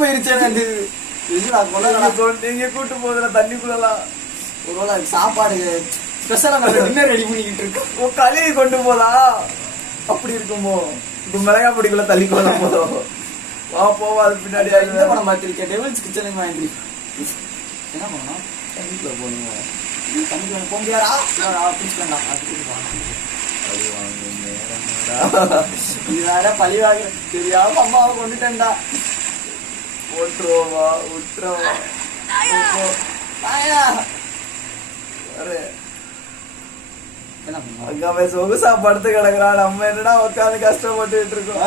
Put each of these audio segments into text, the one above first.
போயிருச்சேன். நீங்க கூட்டு போதுல தண்ணிக்குள்ளலாம் ஒருவேளை சாப்பாடு ஸ்பெஷலா நம்ம டின்னர் ரெடி பண்ணிக்கிட்டு இருக்கோம். கழுவி கொண்டு போதா அப்படி இருக்குமோ? இப்ப மிளகா பொடிக்குள்ள தள்ளி கொள்ள போதும். வா போவா. அது பின்னாடி இந்த படம் பார்த்திருக்கேன், டெவில்ஸ் கிச்சன் வாங்கி. என்ன பண்ணணும்? தண்ணிக்குள்ள போனீங்க. தண்ணிக்குள்ள போக முடியாதா? பிடிச்சுக்கண்டா. இது வேற பழிவாங்க தெரியாம அம்மாவை கொண்டுட்டேன்டா. ஓட்டுருவோமா விட்டுருவா. அங்க சொகுசா படுத்து கிடக்குறான். நம்ம என்னடா உட்காந்து கஷ்டப்பட்டுட்டு இருக்கோம்.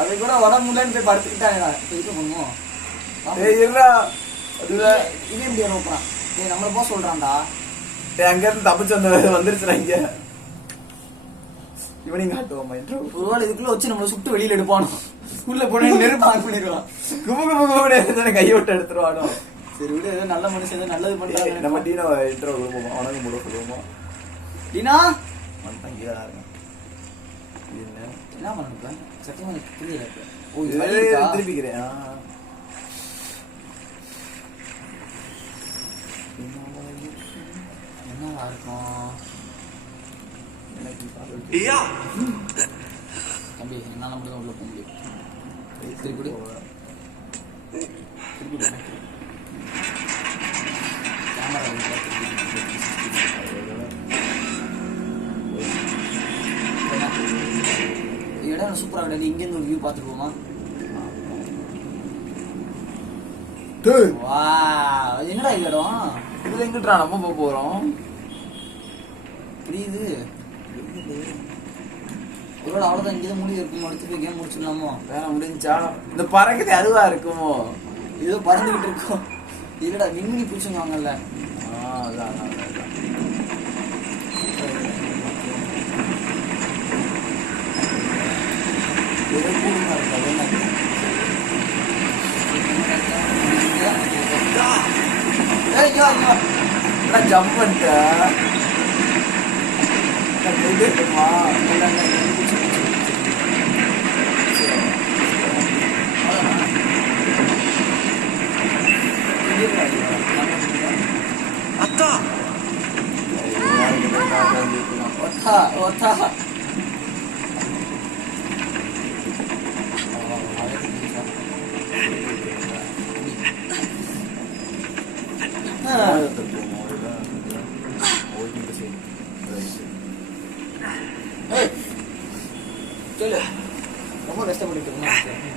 அது கூட உடம்பு முடியலன்னு போய் படுத்துக்கிட்டாங்க. இது பண்ணுவோம். இது எப்படி நோக்குறான்? நம்மள போக சொல்றான்டா. அங்க இருந்து தப்பிச்சு வந்த வந்துருச்சுடா. இங்க இவனையும் காட்டுவோமா? ஒருவேளை இதுக்குள்ள வச்சு நம்மள சுட்டு வெளியில எடுப்பானோ? உள்ள போன நெருப்பு ஆன் பண்ணிடுவான். குமுகு கையை விட்டு எடுத்துருவானோ? சரி விட, ஏதோ நல்ல மனுஷன் ஏதோ நல்லது பண்றாங்க. நம்ம டீனா இன்ட்ரோ கொடுப்போமா? அவனுக்கு முட சொல்லுவோமா? டீனா இங்கதான் என்ன பண்ண சத்தியமா புரியல. திருப்பிக்கிறேன். என்னவா இருக்கும் தம்பி? என்னால மட்டும் உள்ள போக முடியும். திருப்பி கேமரா இடம் சூப்பரா கிடையாது. இங்க இருந்து ஒரு வியூ பாத்துருவோமா? வா, என்னடா இடம்? இதுல எங்கிட்டா நம்ம போக போறோம்? புரியுது. ஒருவேளை அவ்வளவுதான். இங்கதான் முடிவு இருக்கும். அடுத்து போய் கேம் முடிச்சிடலாமோ? வேற முடிஞ்சா இந்த பறக்குது அதுவா இருக்குமோ? ஏதோ பறந்துகிட்டு இருக்கோம். இல்லடா, மின்மினி பூச்சிங்க வாங்கல்ல. ஜம்ப் பண்ணிட்டா அத்தா ஒத்தா சொல்லு. ரொம்ப கஷ்டப்பட்டு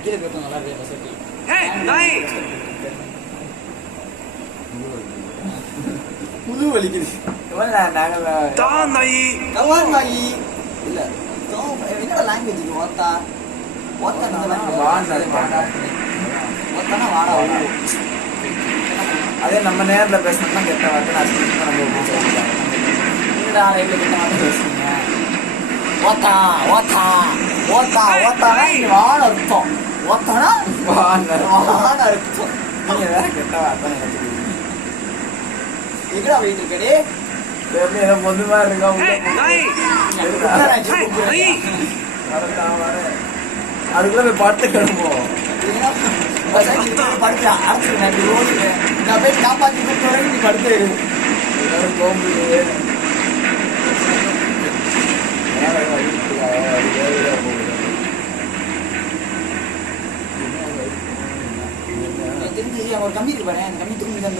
கீழே போய் நல்லா இருக்கு. புது வலிக்குது. இல்ல என்னோட லாங்குவேஜ் இது. ஓத்தா வாடா. அதே நம்ம நேர்ல பேசணும்னா கெட்ட வார்த்தை நம்ம பேசுறீங்க. ஓத்தா ஓத்தா ஓத்தா ஓத்தானா வான அர்த்தம். ஓத்தானா வான அர்த்தம். நீங்க வேற கெட்ட வார்த்தை எங்கடா போயிட்டு இருக்கடே? ஏதோ பொது மாதிரி இருக்கா? அதுக்குள்ள போய் படுத்து கிளம்புவோம். படுத்து அடைச்சிருக்கேன். நான் போய் காப்பாற்றி நீ படுத்து கோம்பு தெரிஞ்சு ஒரு கம்பி இருக்கு பாரு. அந்த கம்பி திரும்பி தான்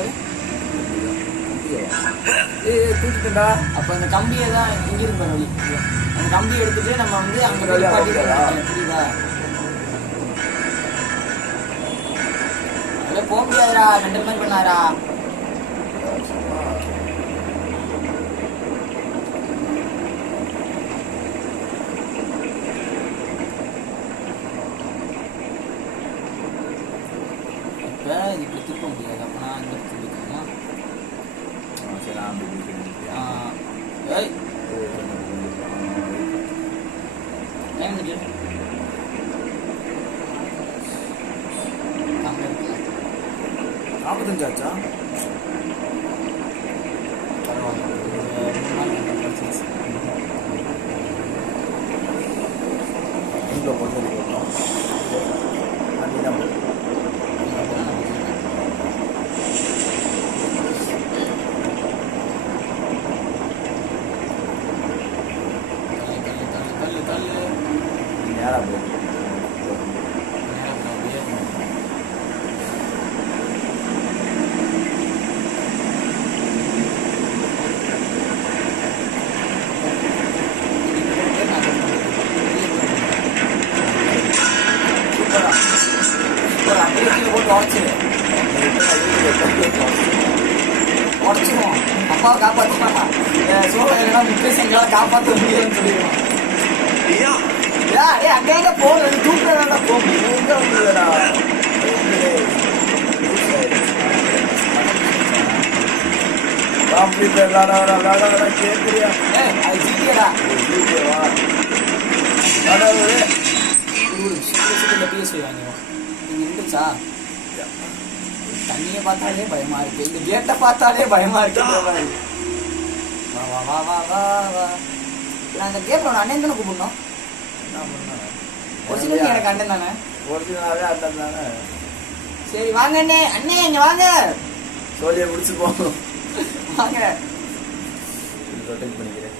தூக்கிட்டா. அப்ப அந்த கம்பியை தான் இங்க இருக்கு பாரு வழி. அந்த கம்பியை எடுத்துட்டு நம்ம வந்து அங்க புரியுதா? அதுல போக முடியாதுடா. மெண்டல் மாதிரி பண்ணாரா? இப்படி திருப்ப முடியாது. அப்ப நான் இந்த திருப்பிக்கணும். நாற்பத்தஞ்சாச்சா? உடச்சிரு. உடச்சிருவோம். அப்பாவை காப்பாற்றுவாங்க. சோழ இல்லைன்னா முகேஷ் எங்களால் காப்பாற்ற முடியும்னு சொல்லிடுவோம். ஏய் அங்கே போகிறது தூக்கம் தான் போகும். எங்க வந்துடா கம்ப்யூட்டர் விளாட கேட்குறியா? அது ஜிடிஏடா. PS5 வாங்கிடுவோம். நீங்க இருந்துச்சா? தண்ணியை பார்த்தாலே பயமா இருக்கு. இந்த கேட்டை பார்த்தாலே பயமா இருக்கு. வா வா வா வா வா வா. நான் அந்த கேட்டோட அண்ணன் தானே கூப்பிடணும். என்ன பண்ண ஒரிஜினல் எனக்கு அண்ணன் தானே. ஒரிஜினலாவே அண்ணன் தானே. சரி வாங்க அண்ணே. அண்ணே இங்க வாங்க. சோழியை முடிச்சுப்போம். வாங்க. ரொட்டேட் பண்ணிக்கிறேன்.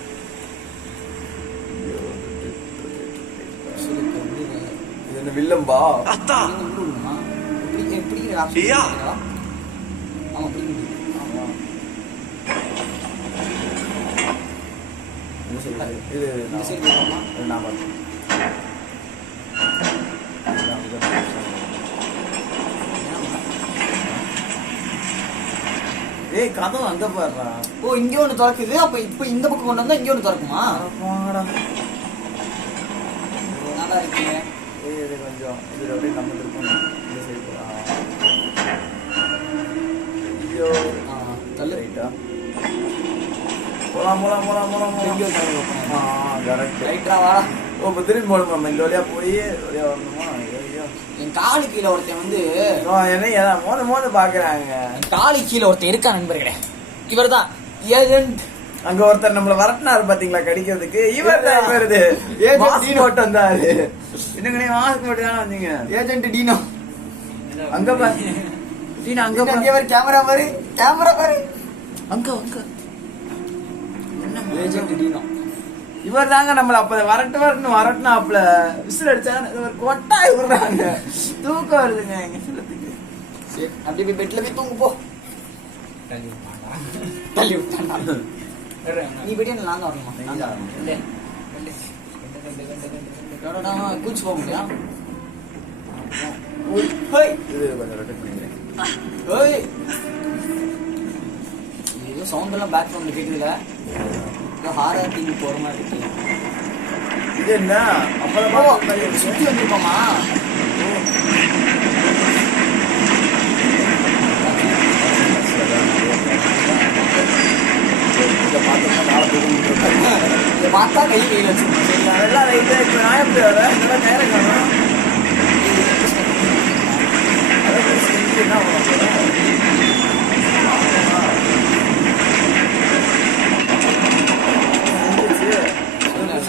இது என்ன வில்லம்பா? ஏய் கதவு அங்க பாருடா. ஓ இங்க ஒண்ணு திறக்குது. அப்ப இப்ப இந்த பக்கம் கொண்டு வந்தா இங்க ஒண்ணு திறக்குமா? நல்லா இருக்கு. ஏய் இது கொஞ்சம் இது அப்படியே நம்ம திருப்பணும். இந்த சைடு ஐயோ தள்ளு ரைட்டா. போலாம் போலாம் போலாம் போலாம் இங்க போலாம். ஒரு கதவு கரெக்ட். ரைட்டா வாடா. ஓ இப்போ திரும்பி போகணுமா? இந்த வழியா போய் வழியா வரணுமா? ஐயோ என் காலு கீழே ஒருத்தன் வந்து என்ன மோத பாக்குறாங்க. என் காலு கீழே ஒருத்தன் இருக்கா நண்பர்களே. இவர் தான் ஏஜென்ட். அங்க ஒருத்தர் நம்மள வரட்டினாரு பாத்தீங்களா கடிக்கிறதுக்கு. இவர் தான் வருது. மாஸ்க் போட்டு வந்தாரு. என்னங்கனே மாஸ்க் போட்டு தானே வந்தீங்க. ஏஜென்ட் டீனோ. அங்க பாரு டீனோ அங்க பாரு. அங்க பாரு கேமரா பாரு. கேமரா பாரு. அங்க அங்க என்ன ஏஜென்ட் டீனோ. இவர் தாங்க நம்மள அப்ப வரட்டுனாப்ல விசில் அடிச்சாங்க. இவர் கொட்டாய் விடுறாங்க. தூக்கம் வருதுங்க எங்க சொல்றதுக்கு. சரி அப்படியே போய் பெட்ல போய் தூங்கு போ. தள்ளி விட்டாண்டா. நீ போயிட்டு நான் தான் வரணுமா? கூச்சு போக முடியா? இது கொஞ்சம் ரொட்டேட் பண்ணிக்கிறேன். ஏதோ சவுண்ட் எல்லாம் பேக்ரவுண்ட்ல கேக்குதுல. ஹாரர் டிவி போற மாதிரி இருக்கு. இது என்ன அப்பதான் சுத்தி வந்துருப்போமா? இதை பார்த்தா கை கையில் வச்சுருக்கோம். சரிங்களா? அதெல்லாம் ரைட்டு. இப்போ நான் எப்படி வர இதெல்லாம் நேரம் காணும். அதான் செஞ்சு என்ன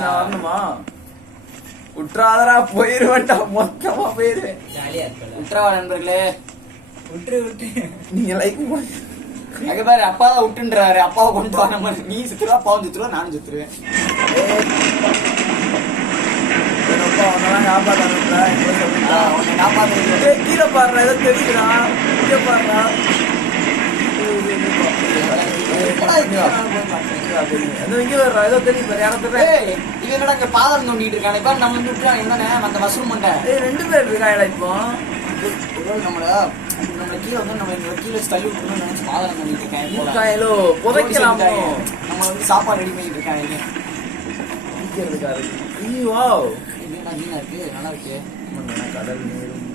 வரணுமா? உற்றாதரா போயிருவேன்டா. மொத்தமா போயிருவேன். ஜாலியா இருக்கு. உற்றவா நண்பர்களே. விட்டு நீங்க லைக் அங்க பாரு அப்பா தான் விட்டுன்றாரு. அப்பாவை கொண்டு வர மாதிரி நீ சுத்துருவா அப்பாவும் சுத்துருவா நானும் சுத்துருவேன். காப்பாத்து. கீழே பாடுறா ஏதோ தெரியுதுடா. இங்க பாடுறா. இங்க வர்றா ஏதோ தெரியுது. இவன் என்னடா இங்க பாதம் தோண்டிட்டு இருக்கான். இப்ப நம்ம வந்து விட்டுறான். என்னன்னு அந்த மஷ்ரூம் மண்டை. 2 பேர் இருக்காங்கடா இப்போ. நம்மள கீழே வந்து நம்ம கீழே தள்ளி விட்டுருன்னு நினைச்சு பாதம் தோண்டிட்டு இருக்கேன். புதைக்கலாமோ? நம்ம வந்து சாப்பாடு ரெடி பண்ணிட்டு இருக்காங்க. மீனா இருக்கு நல்லா இருக்கு. கடல் நீரும்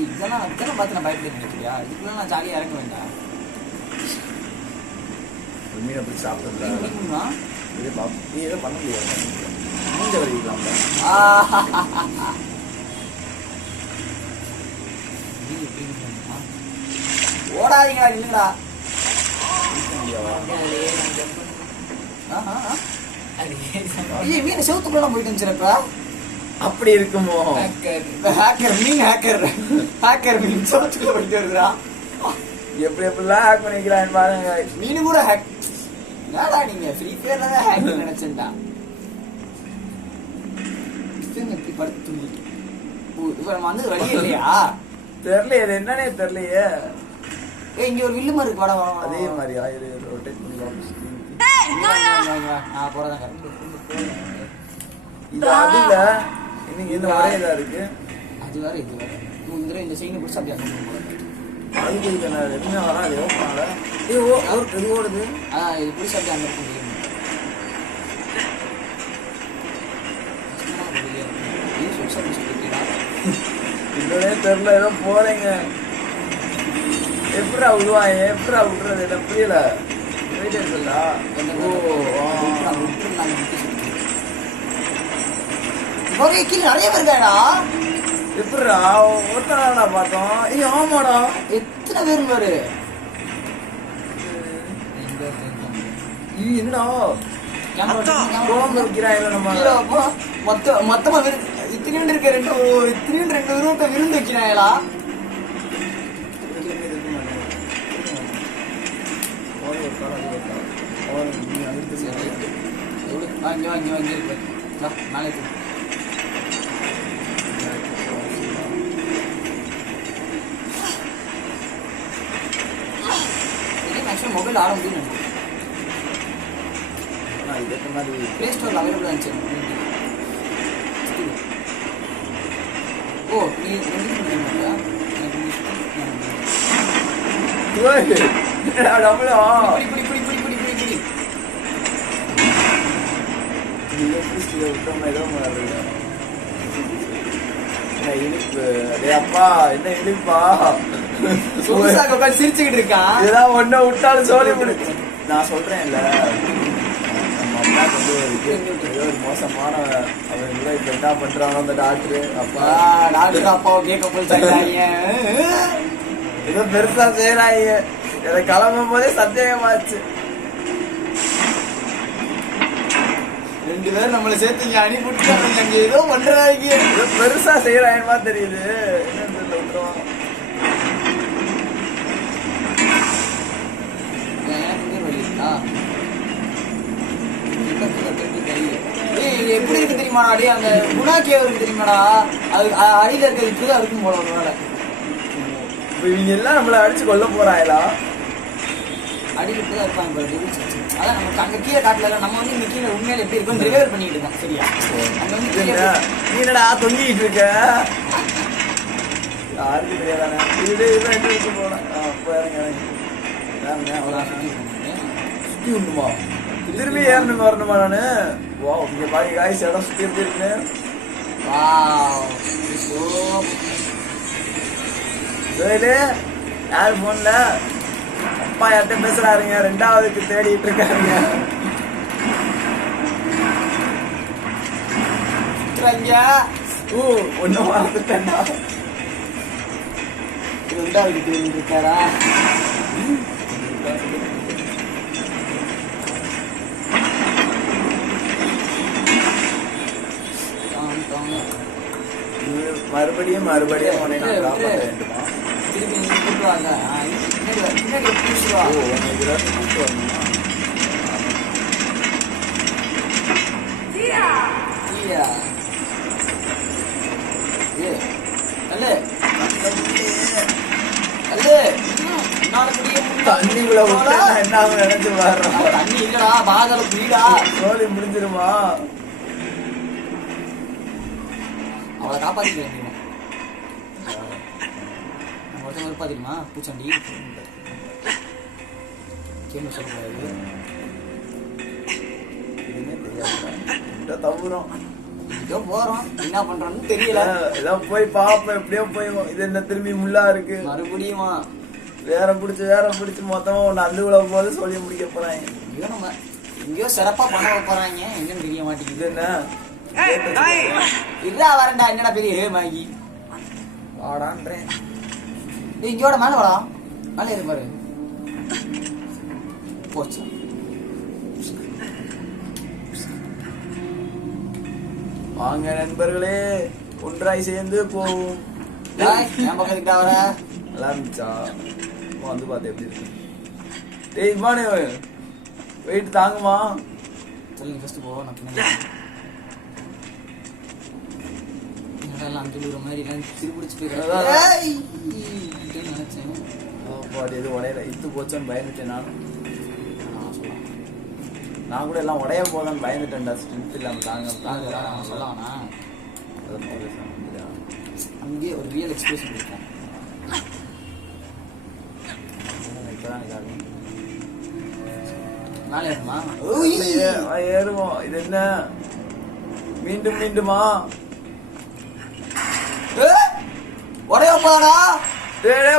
இதெல்லாம் பார்த்து நான் பயப்பட நினைக்கிறியா? இதுக்குள்ள நான் ஜாலியா இறக்க வேண்டாம். மீனை போய் சாப்பிட்டு நீ ஏதோ பண்ண முடியாது. மூஞ்ச வலிக்கலாம். ஓடாதீங்களா நின்னுடா. மீன் செவத்துக்குள்ள போயிட்டு இருந்துச்சுப்பா. அப்படி இருக்குமோ? ஹேக்கர் மீன் செவத்துக்குள்ள போயிட்டு வருதுடா. எப்படி எப்படிலாம் ஹேக் பண்ணிக்கிறான்னு பாருங்க. மீனு கூட ஹேக். என்னடா நீங்க ஃப்ரீ ஃபயர்ல தான் ஹேக் நினைச்சேன்டா. இப்படி படுத்து தூங்கிட்டு இப்ப நம்ம வந்து வழி இல்லையா? தெரியலையே. அது என்னன்னே தெரியலையே. இங்க ஒரு வில்லு மாதிரி இருக்கு. வட அதே மாதிரி ஆயிரம் ரொட்டேட் பண்ணிக்கலாம். நான் போறதான் இது அதுல இன்னைக்கு இந்த ஒரே இதா இருக்கு. அது வேற இது வேற. இந்த இந்த செயினை பிடிச்சி அப்படியே அங்கே போகணும். அதுக்கு இதுக்கு என்ன எதுவுமே வராது ஓப்பனால இது இது ஓடுது. இது பிடிச்சி அப்படியே அங்கே போக இன்னொன்னே தெரியல ஏதோ போறேங்க. எப்படா விடுவாங்க எப்படா விடுறது என்ன புரியல. போயிட்டே இருக்குல்ல. கீழே நிறைய பேர் இருக்காடா. எப்படா ஒருத்தனா பார்த்தோம். ஐயோ ஆமாடா எத்தனை பேர் பாரு. என்னடா வைக்கிறாங்க நம்ம மொத்தமா இத்தினு இருக்க ரெண்டு விரும்பத்தை விருந்து வைக்கிறாங்களா. வாங்கி வாங்கி வாங்கி இருக்கு நாளைக்கு மேக்ஸிமம் மொபைல் ஆட முடியும். இதுக்கு மாதிரி பிளே ஸ்டோர்ல அவைலபிள் ஆச்சு. ஓ நீ இனிப்பு அப்பா என்ன இனிப்பா சிரிச்சுக்கிட்டு இருக்கான். ஏதாவது ஒன்ன விட்டாலும் சோழி முடிச்சு நான் சொல்றேன் இல்ல. நம்ம அப்பாவுக்கு வந்து ஏதோ ஒரு மோசமான அவன் கூட இப்ப என்ன பண்றாங்க அந்த டாக்டரு. அப்பா டாக்டர் அப்பாவை கேட்க போய் ஏதோ பெருசா செய்யறாங்க. இதை கிளம்பும் போதே சந்தேகமாச்சு. 2 பேரும் நம்மளை சேர்த்து இங்க அனுப்பிட்டு அங்க ஏதோ பண்றாங்க. ஏதோ பெருசா செய்யறாங்கமா தெரியுது. என்ன விட்டுருவாங்க. எப்படி இருக்கு தெரியுமாடா? அடி அந்த குணாக்கியா இருக்கு தெரியுமாடா? அது அடியில இருக்கிறது இப்படிதான் இருக்கும் போல ஒரு வேலை. இவங்க எல்லாம் நம்மள அடிச்சு கொல்ல போறாங்களா? அடியில இப்படிதான் இருப்பாங்க. அதான் நமக்கு அங்க கீழே காட்டல. நம்ம வந்து இங்க கீழே உண்மையில எப்படி இருக்கும் ரிவைவர் பண்ணிட்டு இருக்கோம். சரியா அங்க வந்து நீ என்னடா தொங்கிட்டு இருக்க? யாருக்கு தெரியாதானே இது எடுத்து போனேன். சுத்தி உண்டுமா திரும்பி ஏறணும் வரணுமா? நானு வா இங்க பாக்கி காய்ச்சி இடம் சுத்தி எப்படி இருக்குன்னு. யாரு போன்ல அப்பா யார்கிட்ட பேசுறாருங்க. 2ஆவதுக்கு தேடிட்டு இருக்காருங்க. ஒண்ணு மறந்துட்டேன்டா. 2ஆவது தேடிட்டு இருக்காரா? மறுபடியும் வேண்டுமா? திருப்பி நீங்க கூட்டு வாங்க. பின்னாடி கூட்டு தண்ணிக்குள்ள என்ன நினைச்சு வர்றோம். தண்ணி இல்லடா பாதல வீடா சோழி முடிஞ்சிருமா? அவளை காப்பாத்திக்க வேண்டியது. ஒருத்தன் இருப்பா தெரியுமா? பூச்சாண்டி கேள்வி சொல்லக்கூடாது. தவறும் இதோ போறோம் என்ன பண்றோம்னு தெரியல. ஏதோ போய் பாப்போம். எப்படியோ போய் இது என்ன திரும்பி முள்ளா இருக்கு மறுபடியுமா வேற பிடிச்சு மொத்தமா ஒண்ணு அள்ளுகுள்ள போது சொல்லி முடிக்க போறாங்க. ஐயோ நம்ம எங்கேயோ சிறப்பா பண்ண போறாங்க. என்னன்னு தெரிய மாட்டேங்குது. என்ன இதா வரண்டா என்னடா பெரிய ஹேமாகி வாடான்றேன். இங்கோட மேல வாடா. மேல இருக்கு பாரு. போச்சு. வாங்க நண்பர்களே ஒன்றாய் சேர்ந்து போவோம். என் பக்கத்துக்கிட்ட வர நல்லா இருந்துச்சா? வந்து பார்த்து எப்படி இருக்கு. டேய் இம்மானே வெயிட் தாங்குமா? சொல்லுங்க ஃபர்ஸ்ட் போ. நான் பின்னாடி எல்லாம் அங்கிடுற மாதிரி திருப்பிடிச்சு போயிடுறேன் நினைச்சேன். எது உடையல இத்து போச்சோன்னு பயந்துட்டேன். நான் கூட எல்லாம் உடைய போதான்னு பயந்துட்டேன்டா. ஸ்ட்ரென்த் இல்லாம தாங்க சொல்லவானா இங்கே ஒரு ரியல் எக்ஸ்பிரஷன் இருக்கும். மேலே ஏறுமா? ஏறுவோம். இது என்ன மீண்டும் மீண்டுமா? உடைய போடா,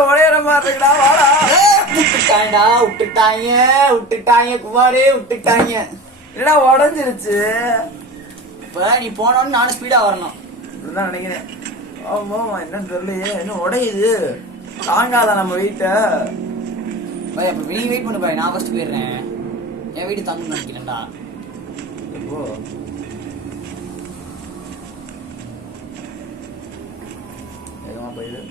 உடையிற மாதிரி இருக்குடா. வாடா. விட்டுட்டாங்க குமாரே, விட்டுட்டாங்க. என்னடா உடஞ்சிருச்சு? இப்ப நீ போனோன்னு நானும் ஸ்பீடா வரணும் இப்படிதான் நினைக்கிறேன். ஆமா என்னன்னு தெரியலையே. இன்னும் உடையுது. தாங்காத நம்ம வீட்டை. பாய் அப்ப நீ வெயிட் பண்ணு பாய், நான் ஃபர்ஸ்ட் போயிடுறேன். என் வீடு தாங்கன்னு நினைக்கிறேன்டா. எப்போ வேகமா போயிடு.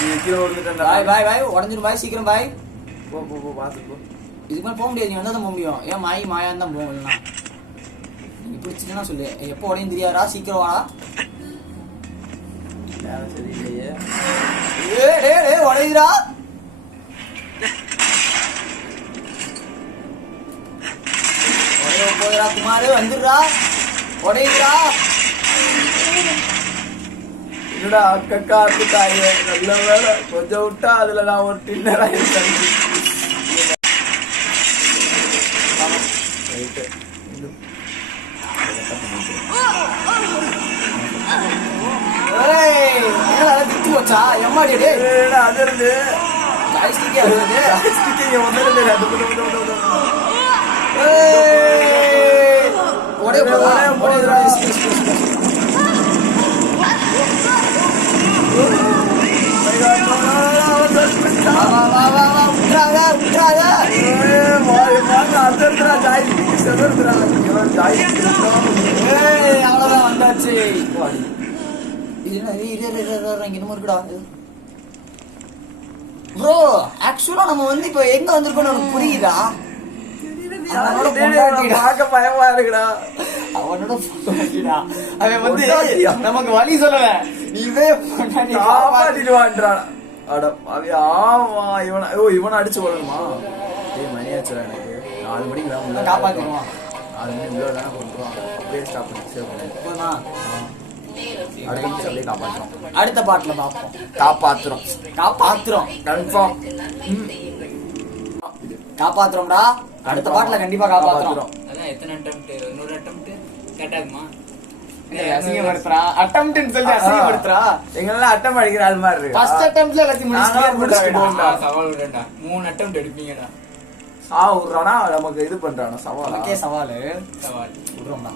நீ கீழே விழுந்துட்டா. பாய் உடஞ்சிரும் பாய், சீக்கிரம் பாய். போ போ போ பாத்து போ. இதுக்கு மேலே போக முடியாது, நீ வந்தா தான் போக முடியும். ஏன் மாயான்னு தான் போகும். இல்லைனா நீ பிடிச்சிட்டுனா சொல்லு. எப்போ உடையும் தெரியாதா, சீக்கிரம் வாடா. சரியில்லையே. உடையுதுடா. உடைய போதுடா குமாரு, வந்துடுறா. உடையுதுடா. என்னடா அக்கா தாயே, நல்ல வேலை கொஞ்சம் விட்டா அதுல நான் ஒரு டின்னரா இருக்கேன். திட்டு போச்சா எம்மாடி? அது இருந்து ஜாய்ஸ்டிக்கே வருது. அவ்வளவுதான் வந்தாச்சு. ப்ரோ ஆக்சுவலா நம்ம வந்து இப்ப எங்க வந்திருக்கோம்னு உனக்கு புரியுதா? பயமா இருக்குடா. அவனோட அவன் வந்து நமக்கு வழி சொல்லல, நீவே காப்பாத்திடுவான்றான். ஆமா இவனை அடிச்சு போடணுமா? மணியாச்சுடா எனக்கு 4 மணிக்கு தான் காப்பாத்திடுவான். 4 மணி உள்ள தானே கொண்டுருவான். அப்படியே ஸ்டாப் பண்ணி சேவ் பண்ணேன். அப்படியே காப்பாற்றுறோம். அடுத்த பாட்டுல பாப்போம். காப்பாத்துறோம் கன்ஃபார்ம் காப்பாத்துறோம்டா. அடுத்த பாட்டுல கண்டிப்பா காப்பாத்துறோம். அதான் எத்தனை அட்டெம்ப்ட்? இன்னொரு அட்டெம்ப்ட் கரெக்டாகுமா? அசிங்கப்படுத்துறா. அட்டெம்ப்ட்னு சொல்லி அசிங்கப்படுத்துறா. எங்கெல்லாம் அட்டம் அடிக்கிற ஆள் மாதிரி இருக்கு. ஃபர்ஸ்ட் அட்டெம்ப்ட்ல எல்லாத்தையும் முடிச்சிட்டோம்டா. சவால் விடுறேன்டா. 3 அட்டெம்ப்ட் எடுப்பீங்கடா. விடுறானா நமக்கு இது பண்றானா? சவால் நமக்கே சவால் சவால் விடுறோம்டா.